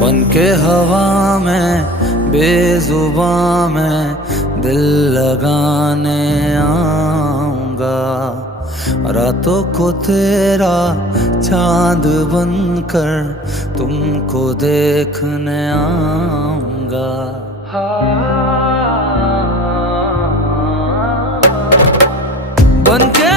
बन के हवा में बेजुबां में दिल लगाने आऊंगा। रातों को तेरा चांद बनकर तुमको देखने आऊंगा। बन के